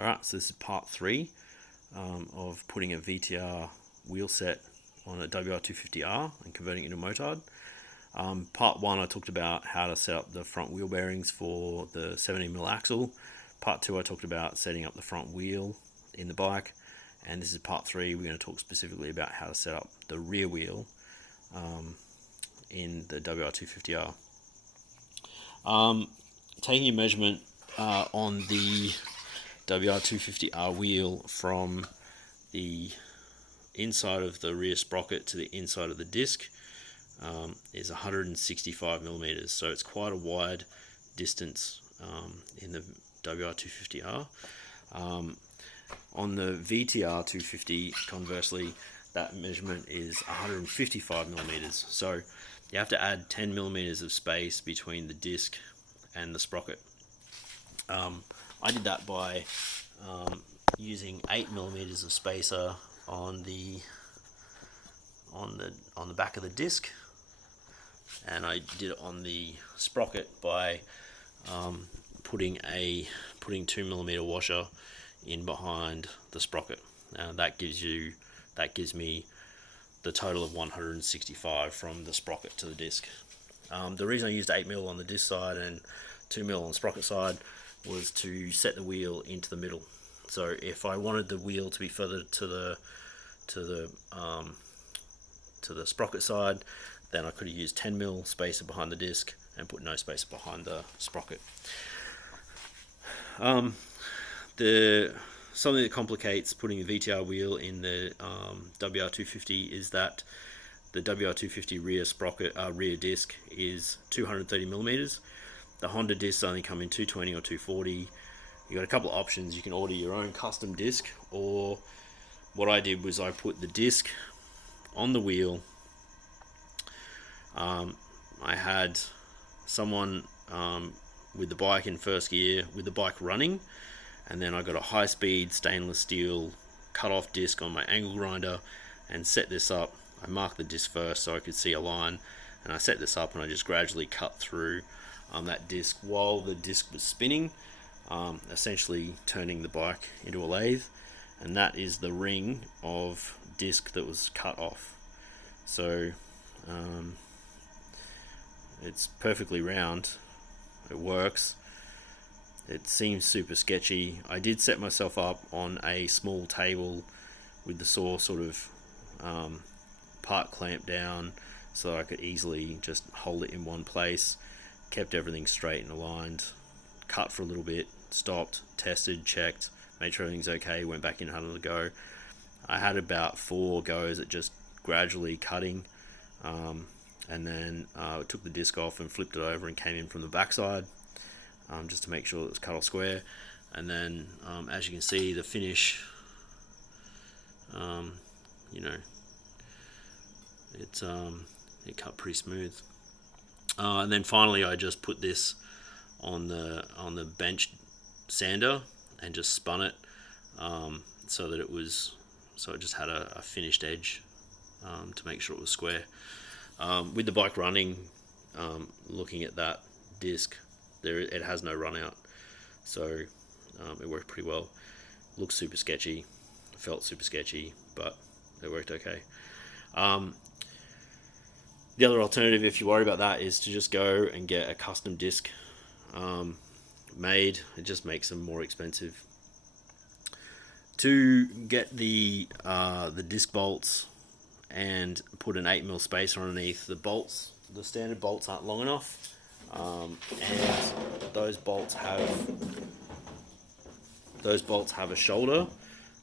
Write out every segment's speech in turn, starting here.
Alright, so this is part 3 of putting a VTR wheel set on a WR250R and converting it into Motard. Part 1 I talked about how to set up the front wheel bearings for the 17mm axle. Part 2 I talked about setting up the front wheel in the bike. And this is part 3, we're going to talk specifically about how to set up the rear wheel in the WR250R. Taking a measurement on the WR250R wheel from the inside of the rear sprocket to the inside of the disc is 165 millimeters, so it's quite a wide distance in the WR250R. On the VTR250, conversely, that measurement is 155 millimeters, so you have to add 10 millimeters of space between the disc and the sprocket. I did that by using 8 millimeters of spacer on the back of the disc, and I did it on the sprocket by putting 2 millimeter washer in behind the sprocket. That gives me the total of 165 from the sprocket to the disc. The reason I used 8 mil on the disc side and 2 mil on the sprocket side was to set the wheel into the middle. So if I wanted the wheel to be further to the sprocket side, then I could have used 10 mil spacer behind the disc and put no spacer behind the sprocket. Something that complicates putting the VTR wheel in the WR250 is that the WR250 rear disc is 230 millimeters. The Honda discs only come in 220 or 240. You got a couple of options. You can order your own custom disc, or what I did was I put the disc on the wheel. I had someone with the bike in first gear with the bike running, and then I got a high-speed stainless steel cut-off disc on my angle grinder and set this up. I marked the disc first so I could see a line, and I set this up and I just gradually cut through that disc while the disc was spinning, essentially turning the bike into a lathe. And that is the ring of disc that was cut off. So it's perfectly round, it works. It seems super sketchy. I did set myself up on a small table with the saw sort of part clamped down so that I could easily just hold it in one place. Kept everything straight and aligned, cut for a little bit, stopped, tested, checked, made sure everything's okay, went back in, had another go. I had about 4 goes at just gradually cutting, and then took the disc off and flipped it over and came in from the backside, just to make sure it was cut off square. And then as you can see, the finish, it cut pretty smooth. And then finally I just put this on the bench sander and just spun it so it just had a finished edge to make sure it was square. With the bike running, looking at that disc, it has no run out, so it worked pretty well. Looked super sketchy, felt super sketchy, but it worked okay. The other alternative, if you worry about that, is to just go and get a custom disc made. It just makes them more expensive. To get the disc bolts and put an 8 mil spacer underneath, the standard bolts aren't long enough, and those bolts have a shoulder.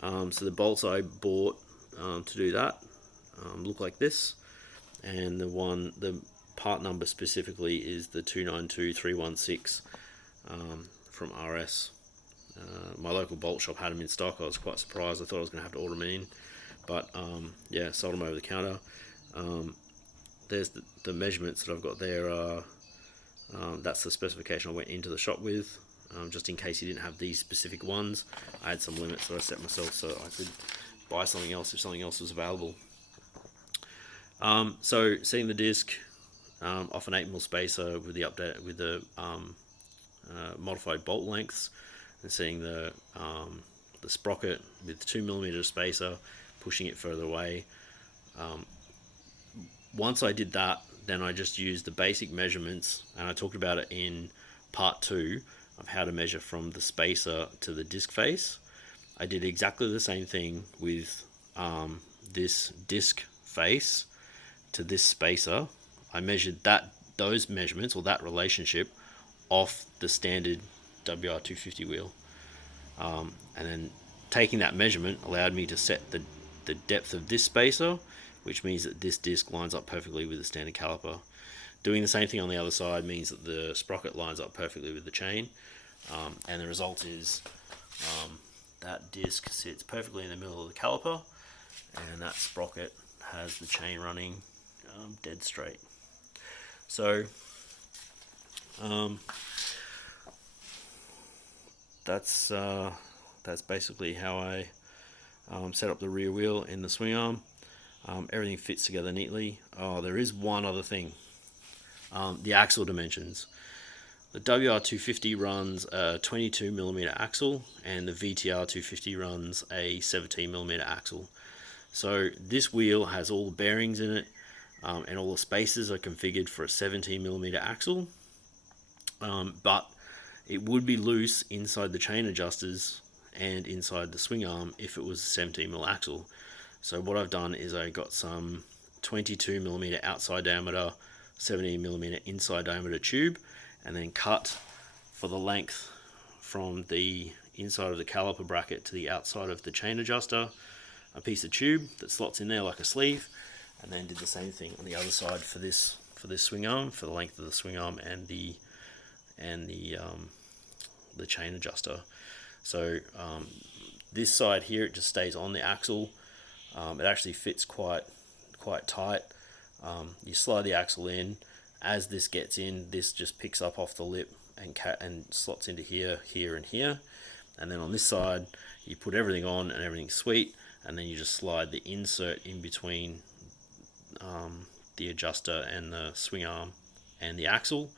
So the bolts I bought to do that look like this. And the part number specifically is the 292316 from RS. My local bolt shop had them in stock. I was quite surprised. I thought I was going to have to order them in, but yeah, sold them over the counter. There's the measurements that I've got there. That's the specification I went into the shop with, just in case you didn't have these specific ones. I had some limits that I set myself so I could buy something else if something else was available. So setting the disc off an 8mm spacer with the modified bolt lengths, and setting the sprocket with 2mm spacer, pushing it further away. Once I did that, then I just used the basic measurements, and I talked about it in part 2 of how to measure from the spacer to the disc face. I did exactly the same thing with this disc face to this spacer. I measured those measurements, or that relationship, off the standard WR250 wheel, and then taking that measurement allowed me to set the depth of this spacer, which means that this disc lines up perfectly with the standard caliper. Doing the same thing on the other side means that the sprocket lines up perfectly with the chain, and the result is that disc sits perfectly in the middle of the caliper, and that sprocket has the chain running dead straight. So that's basically how I set up the rear wheel in the swing arm. Everything fits together neatly. Oh, there is one other thing. The axle dimensions. The WR250 runs a 22mm axle, and the VTR250 runs a 17mm axle. So this wheel has all the bearings in it, and all the spacers are configured for a 17mm axle, but it would be loose inside the chain adjusters and inside the swing arm if it was a 17mm axle. So what I've done is I got some 22mm outside diameter, 17mm inside diameter tube, and then cut for the length from the inside of the caliper bracket to the outside of the chain adjuster a piece of tube that slots in there like a sleeve, and then did the same thing on the other side for this swing arm, for the length of the swing arm and the chain adjuster. So this side here, it just stays on the axle. It actually fits quite tight. You slide the axle in. As this gets in, this just picks up off the lip and slots into here, here, and here. And then on this side, you put everything on and everything's sweet, and then you just slide the insert in between the adjuster and the swing arm and the axle,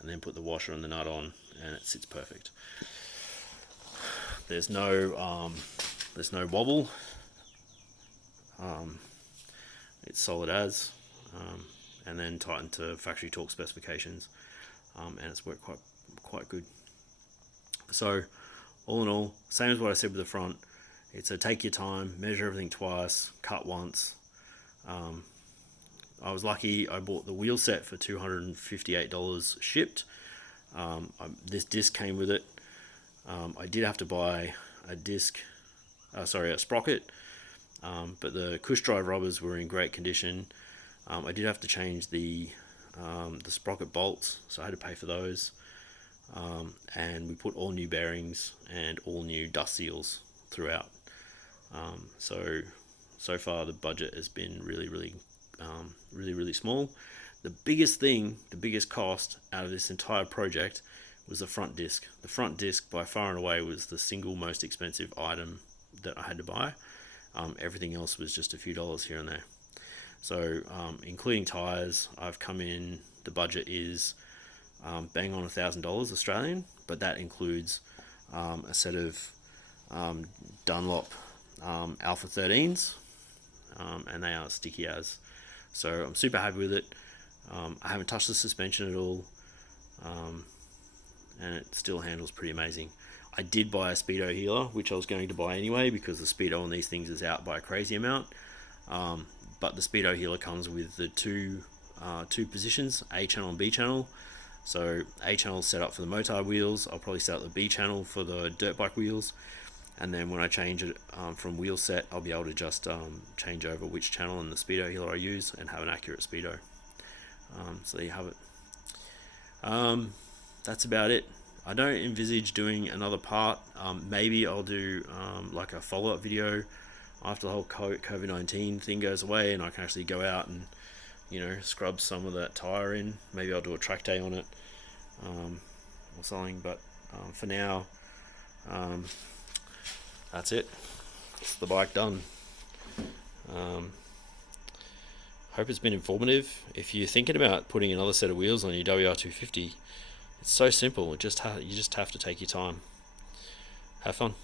and then put the washer and the nut on, and it sits perfect. There's no wobble. It's solid as, and then tightened to factory torque specifications, and it's worked quite good. So all in all, same as what I said with the front. It's a take your time, measure everything twice, cut once. I was lucky. I bought the wheel set for $258 shipped. This disc came with it. I did have to buy a sprocket, but the cush drive rubbers were in great condition. I did have to change the sprocket bolts, so I had to pay for those. And we put all new bearings and all new dust seals throughout. So far the budget has been really small. The biggest cost out of this entire project was the front disc. The front disc by far and away was the single most expensive item that I had to buy. Everything else was just a few dollars here and there. So including tires, I've come in, the budget is bang on $1,000 Australian, but that includes a set of Dunlop Alpha 13s, and they are sticky as. So I'm super happy with it. I haven't touched the suspension at all, and it still handles pretty amazing. I did buy a speedo healer, which I was going to buy anyway because the speedo on these things is out by a crazy amount. But the speedo healer comes with the two positions, A channel and B channel. So A channel is set up for the Motard wheels. I'll probably set up the B channel for the dirt bike wheels, and then when I change it from wheel set, I'll be able to just change over which channel and the speedo healer I use and have an accurate speedo. So there you have it. That's about it. I don't envisage doing another part. Maybe I'll do like a follow-up video after the whole COVID-19 thing goes away and I can actually go out and, scrub some of that tire in. Maybe I'll do a track day on it or something. But for now, that's it. It's the bike done. Hope it's been informative. If you're thinking about putting another set of wheels on your WR250, it's so simple. You just have to take your time. Have fun.